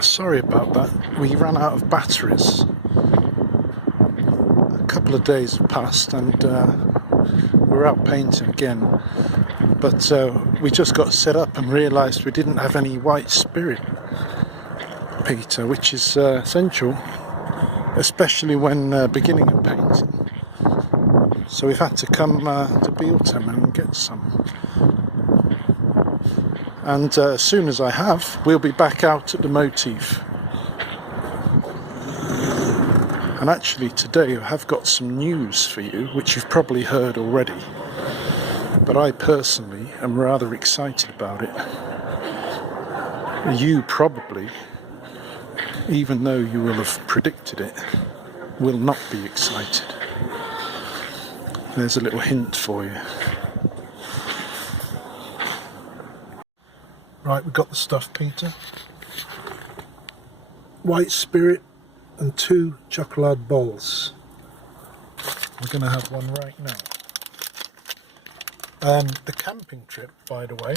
Sorry about that. We ran out of batteries. A couple of days have passed and we're out painting again. But we just got set up and realised we didn't have any white spirit, Peter, which is essential, especially when beginning a painting. So we've had to come to Bealtham and get some. And as soon as I have, we'll be back out at the motif. And actually today I have got some news for you, which you've probably heard already. But I personally am rather excited about it. You probably, even though you will have predicted it, will not be excited. There's a little hint for you. Right, we've got the stuff, Peter. White spirit and 2 chocolate balls. We're going to have one right now. The camping trip, by the way,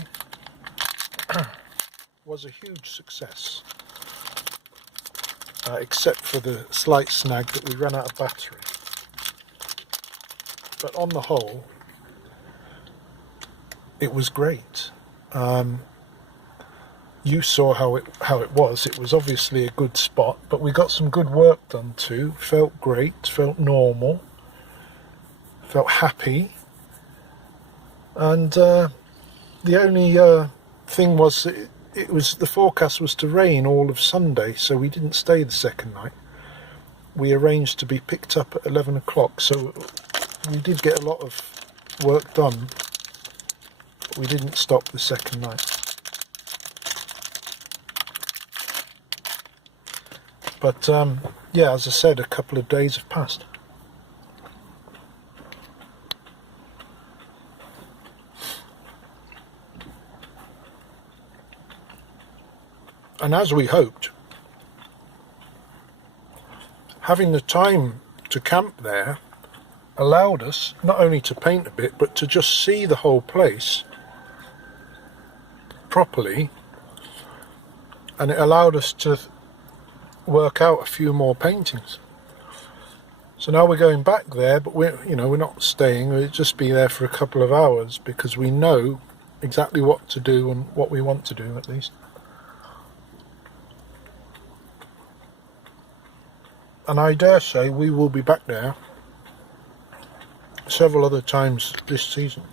was a huge success. Except for the slight snag that we ran out of battery. But on the whole, it was great. You saw how it was. It was obviously a good spot, but we got some good work done too. Felt great, felt normal, felt happy. And the only thing was that the forecast was to rain all of Sunday, so we didn't stay the second night. We arranged to be picked up at 11 o'clock, so we did get a lot of work done, but we didn't stop the second night. But yeah, as I said, a couple of days have passed. And as we hoped, having the time to camp there allowed us not only to paint a bit, but to just see the whole place properly, and it allowed us to work out a few more paintings. So now we're going back there, but we're not staying. We'll just be there for a couple of hours because we know exactly what to do and what we want to do, at least. And I dare say we will be back there several other times this season.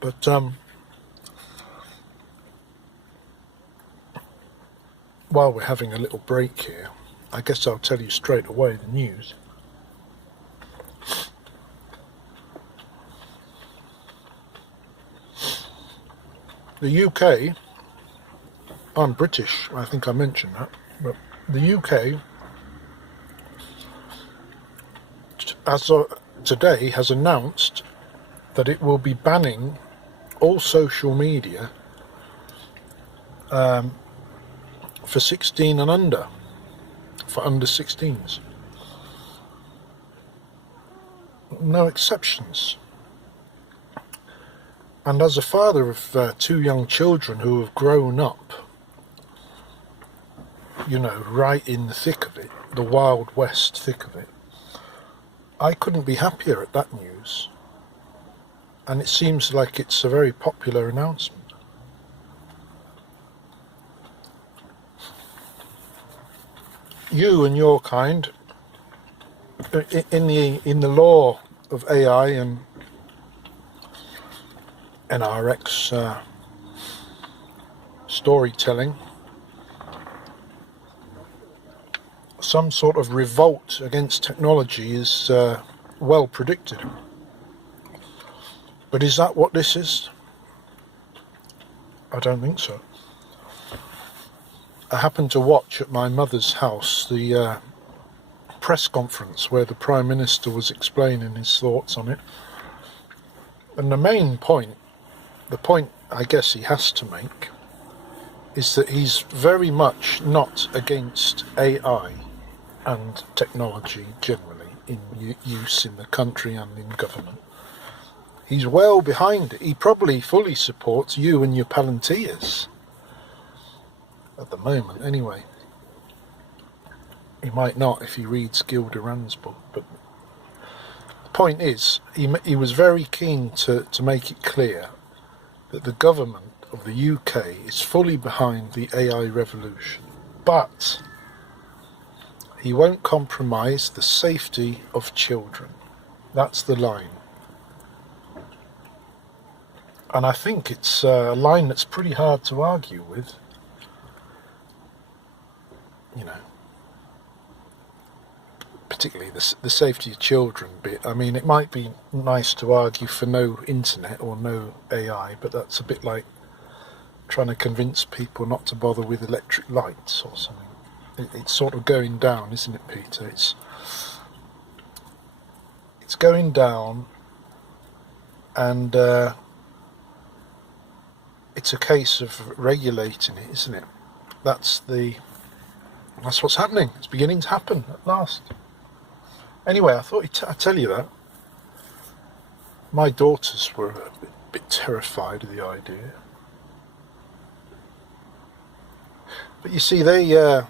But while we're having a little break here, I guess I'll tell you straight away the news. The UK, I'm British, I think I mentioned that, but the UK, as of today, has announced that it will be banning all social media for 16 and under, for under 16s. No exceptions. And as a father of 2 young children who have grown up, right in the thick of it, the Wild West thick of it, I couldn't be happier at that news. And it seems like it's a very popular announcement. You and your kind, in the law of AI and NRX storytelling, some sort of revolt against technology is well predicted. But is that what this is? I don't think so. I happened to watch at my mother's house the press conference where the Prime Minister was explaining his thoughts on it. And the main point, the point I guess he has to make, is that he's very much not against AI and technology generally in use in the country and in government. He's well behind it. He probably fully supports you and your Palantirs. At the moment, anyway. He might not if he reads Gilda Rand's book, but the point is, he was very keen to make it clear that the government of the UK is fully behind the AI revolution, but he won't compromise the safety of children. That's the line. And I think it's a line that's pretty hard to argue with. You know, particularly the safety of children bit. I mean, it might be nice to argue for no internet or no AI, but that's a bit like trying to convince people not to bother with electric lights or something. It's sort of going down, isn't it, Peter? It's going down, and it's a case of regulating it, isn't it? That's what's happening. It's beginning to happen at last. Anyway, I thought I'd tell you that. My daughters were a bit terrified of the idea. But you see, they're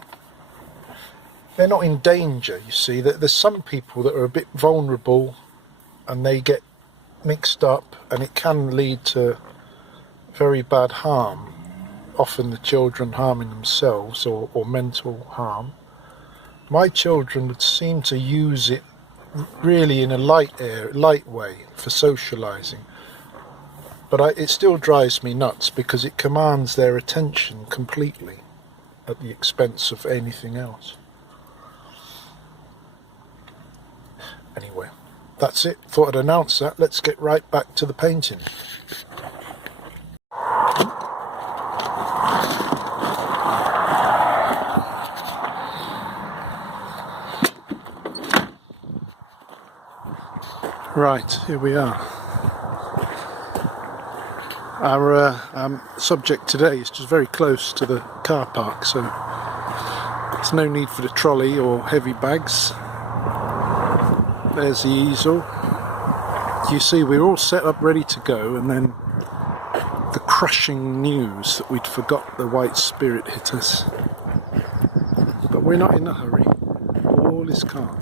not in danger, you see. There's some people that are a bit vulnerable and they get mixed up, and it can lead to very bad harm. Often the children harming themselves or mental harm. My children would seem to use it really in a light way for socialising. But it still drives me nuts because it commands their attention completely at the expense of anything else. Anyway, that's it. Thought I'd announce that. Let's get right back to the painting. Right, here we are. Our subject today is just very close to the car park, so there's no need for the trolley or heavy bags. There's the easel. You see, we're all set up ready to go, and then the crushing news that we'd forgot the White Spirit hit us. But we're not in a hurry. All is calm.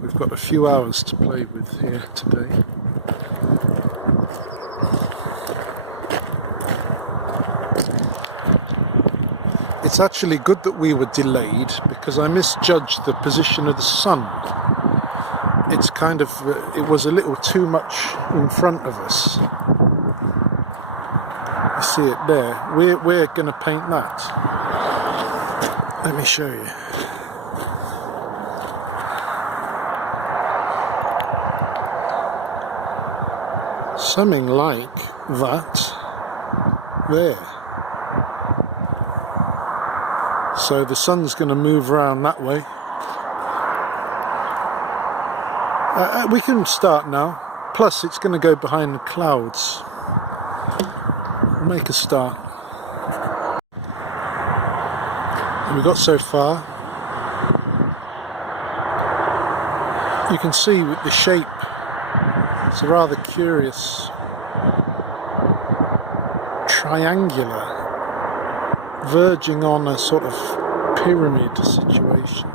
We've got a few hours to play with here today. It's actually good that we were delayed because I misjudged the position of the sun. It's kind of, it was a little too much in front of us. You see it there. We're going to paint that. Let me show you. Something like that there. So the sun's going to move around that way. We can start now. Plus it's going to go behind the clouds. Make a start. And we got so far. You can see with the shape. It's a rather curious triangular, verging on a sort of pyramid situation.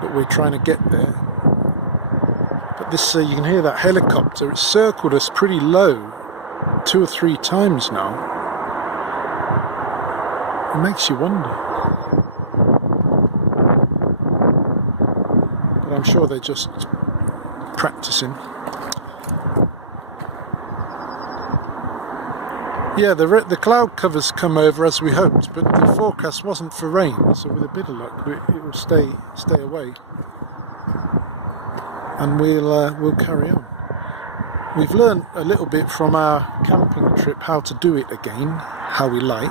But we're trying to get there. But this, you can hear that helicopter. It's circled us pretty low 2 or 3 times now. It makes you wonder. But I'm sure they're just practicing. Yeah, the cloud covers come over as we hoped, but the forecast wasn't for rain, so with a bit of luck it will stay away, and we'll carry on. We've learned a little bit from our camping trip how to do it again, how we like,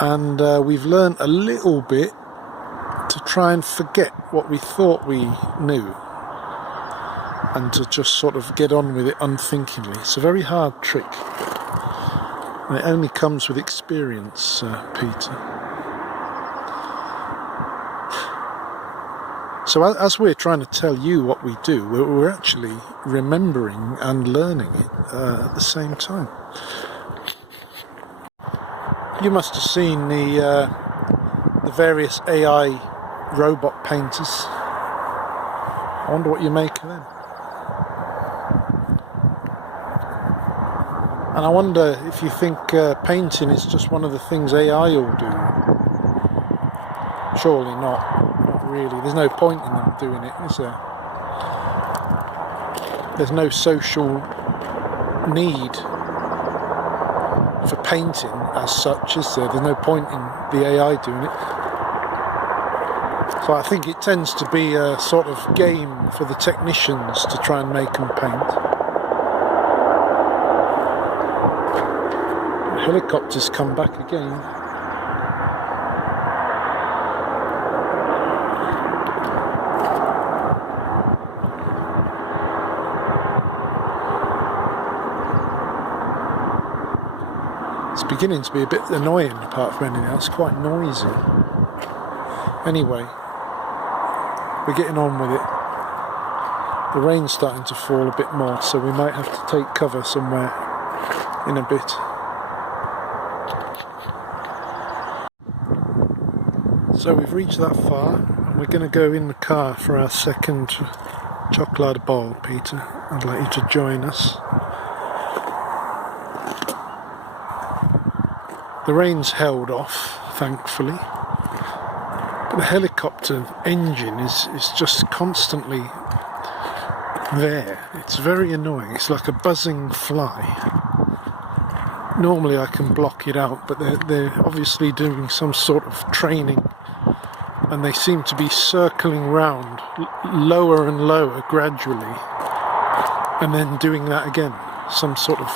and we've learned a little bit to try and forget what we thought we knew and to just sort of get on with it unthinkingly. It's a very hard trick, and it only comes with experience, Peter. So as we're trying to tell you what we do, we're actually remembering and learning it at the same time. You must have seen the various AI robot painters. I wonder what you make of them. And I wonder if you think painting is just one of the things AI will do. Surely not really. There's no point in them doing it, is there? There's no social need for painting as such, is there? There's no point in the AI doing it. So I think it tends to be a sort of game for the technicians to try and make them paint. The helicopters come back again. It's beginning to be a bit annoying apart from anything else, quite noisy. Anyway, we're getting on with it. The rain's starting to fall a bit more, so we might have to take cover somewhere in a bit. So we've reached that far, and we're going to go in the car for our second chocolate bowl, Peter. I'd like you to join us. The rain's held off, thankfully, but the helicopter engine is just constantly there. It's very annoying. It's like a buzzing fly. Normally I can block it out, but they're obviously doing some sort of training, and they seem to be circling round lower and lower gradually, and then doing that again. Some sort of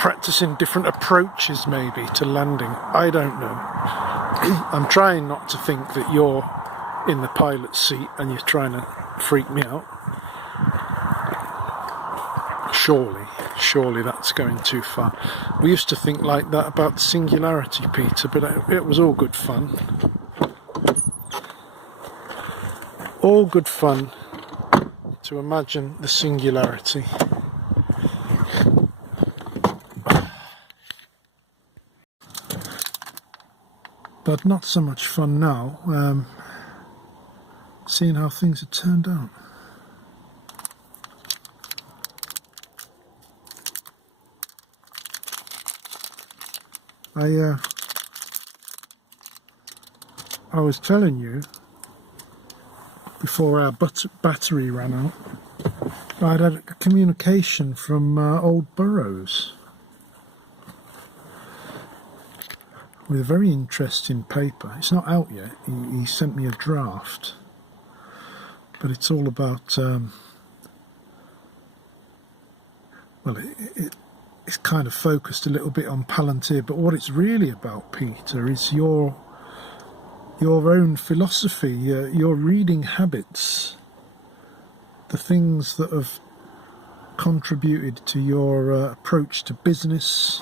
practicing different approaches maybe to landing. I don't know. I'm trying not to think that you're in the pilot's seat and you're trying to freak me out. Surely that's going too far. We used to think like that about the Singularity, Peter, but it was all good fun. All good fun to imagine the Singularity. But not so much fun now, seeing how things have turned out. I was telling you before our battery ran out, I'd had a communication from old Burroughs with a very interesting paper. It's not out yet. He sent me a draft, but it's all about well, it's kind of focused a little bit on Palantir, but what it's really about, Peter, is your own philosophy, your reading habits, the things that have contributed to your approach to business,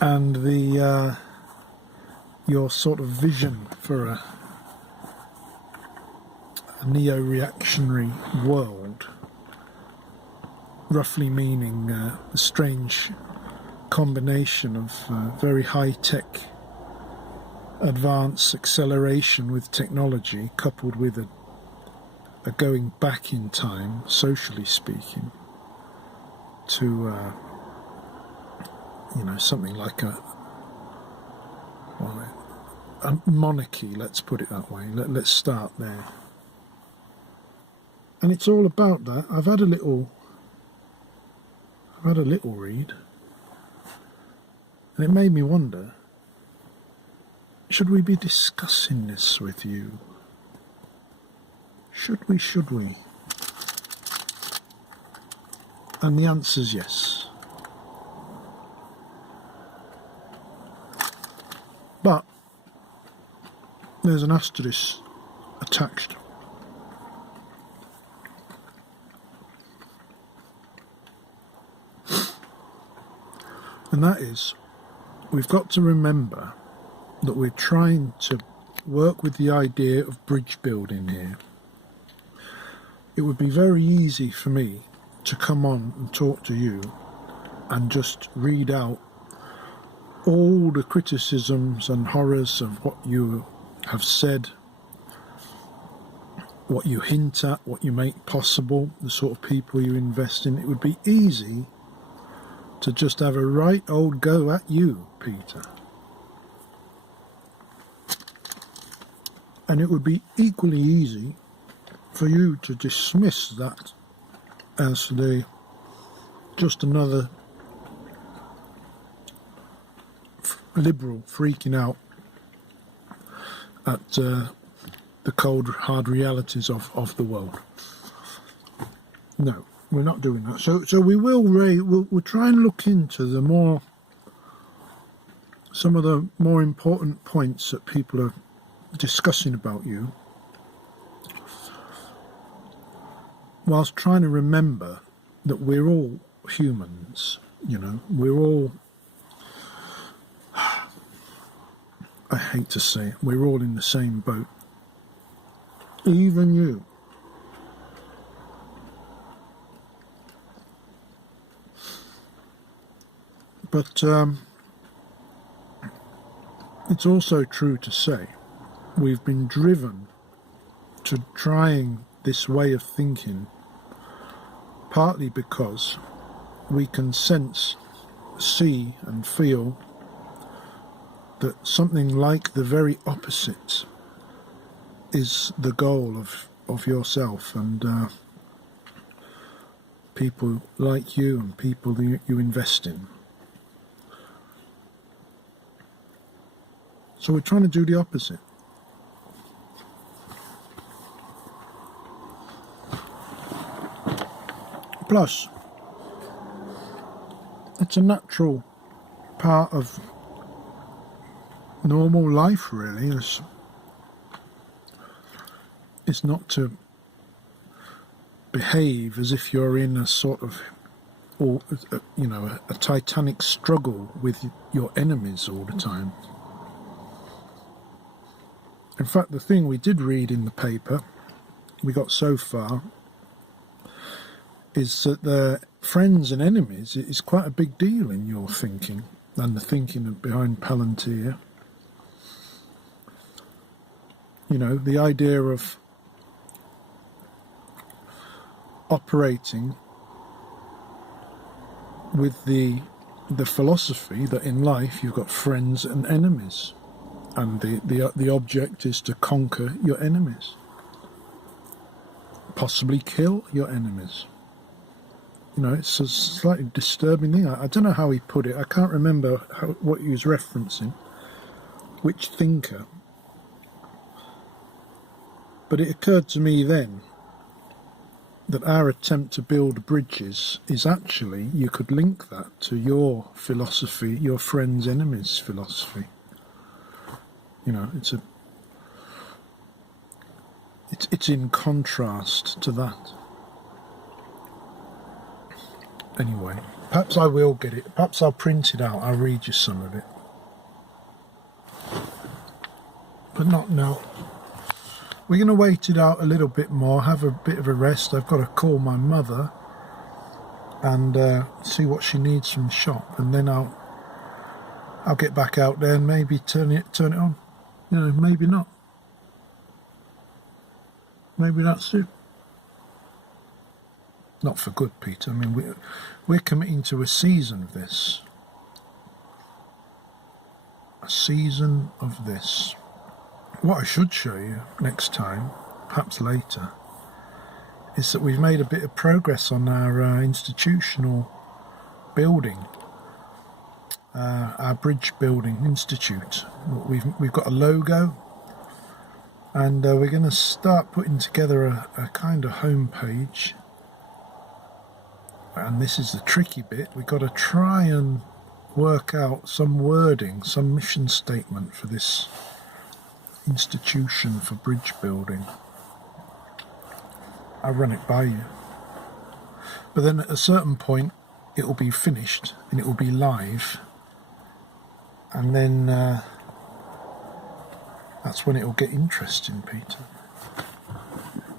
and your sort of vision for a neo-reactionary world, roughly meaning a strange combination of very high-tech advance acceleration with technology coupled with a going back in time, socially speaking, to something like a monarchy, let's put it that way. Let's start there. And it's all about that. I've had a little read, and it made me wonder, should we be discussing this with you? Should we? And the answer's yes. But there's an asterisk attached. And that is, we've got to remember that we're trying to work with the idea of bridge building here. It would be very easy for me to come on and talk to you and just read out all the criticisms and horrors of what you have said, what you hint at, what you make possible, the sort of people you invest in. It would be easy to just have a right old go at you, Peter. And it would be equally easy for you to dismiss that as just another liberal freaking out at the cold, hard realities of the world. No, we're not doing that. So we'll try and look into some of the more important points that people are discussing about you, whilst trying to remember that we're all humans, we're all, I hate to say it, we're all in the same boat. Even you. But it's also true to say we've been driven to trying this way of thinking partly because we can sense, see and feel that something like the very opposite is the goal of yourself and people like you and people you invest in. So we're trying to do the opposite. Plus, it's a natural part of normal life, really. It's not to behave as if you're in a sort of, a titanic struggle with your enemies all the time. In fact, the thing we did read in the paper, we got so far, is that the friends and enemies is quite a big deal in your thinking and the thinking behind Palantir. The idea of operating with the philosophy that in life you've got friends and enemies, and the object is to conquer your enemies, possibly kill your enemies. It's a slightly disturbing thing. I don't know how he put it. I can't remember what he was referencing, which thinker. But it occurred to me then that our attempt to build bridges is actually, you could link that to your philosophy, your friends' enemies' philosophy. It's in contrast to that. Anyway, perhaps I will get it. Perhaps I'll print it out. I'll read you some of it. But not now. We're going to wait it out a little bit more, have a bit of a rest. I've got to call my mother and see what she needs from the shop, and then I'll get back out there and maybe turn it on. Maybe not. Maybe that's it. Not for good, Peter. I mean, we're committing to a season of this. A season of this. What I should show you next time, perhaps later, is that we've made a bit of progress on our institutional building, our bridge building institute. We've got a logo, and we're going to start putting together a kind of homepage. And this is the tricky bit. We've got to try and work out some wording, some mission statement for this institution for bridge building. I'll run it by you. But then at a certain point it will be finished and it will be live, and then That's when it will get interesting, Peter.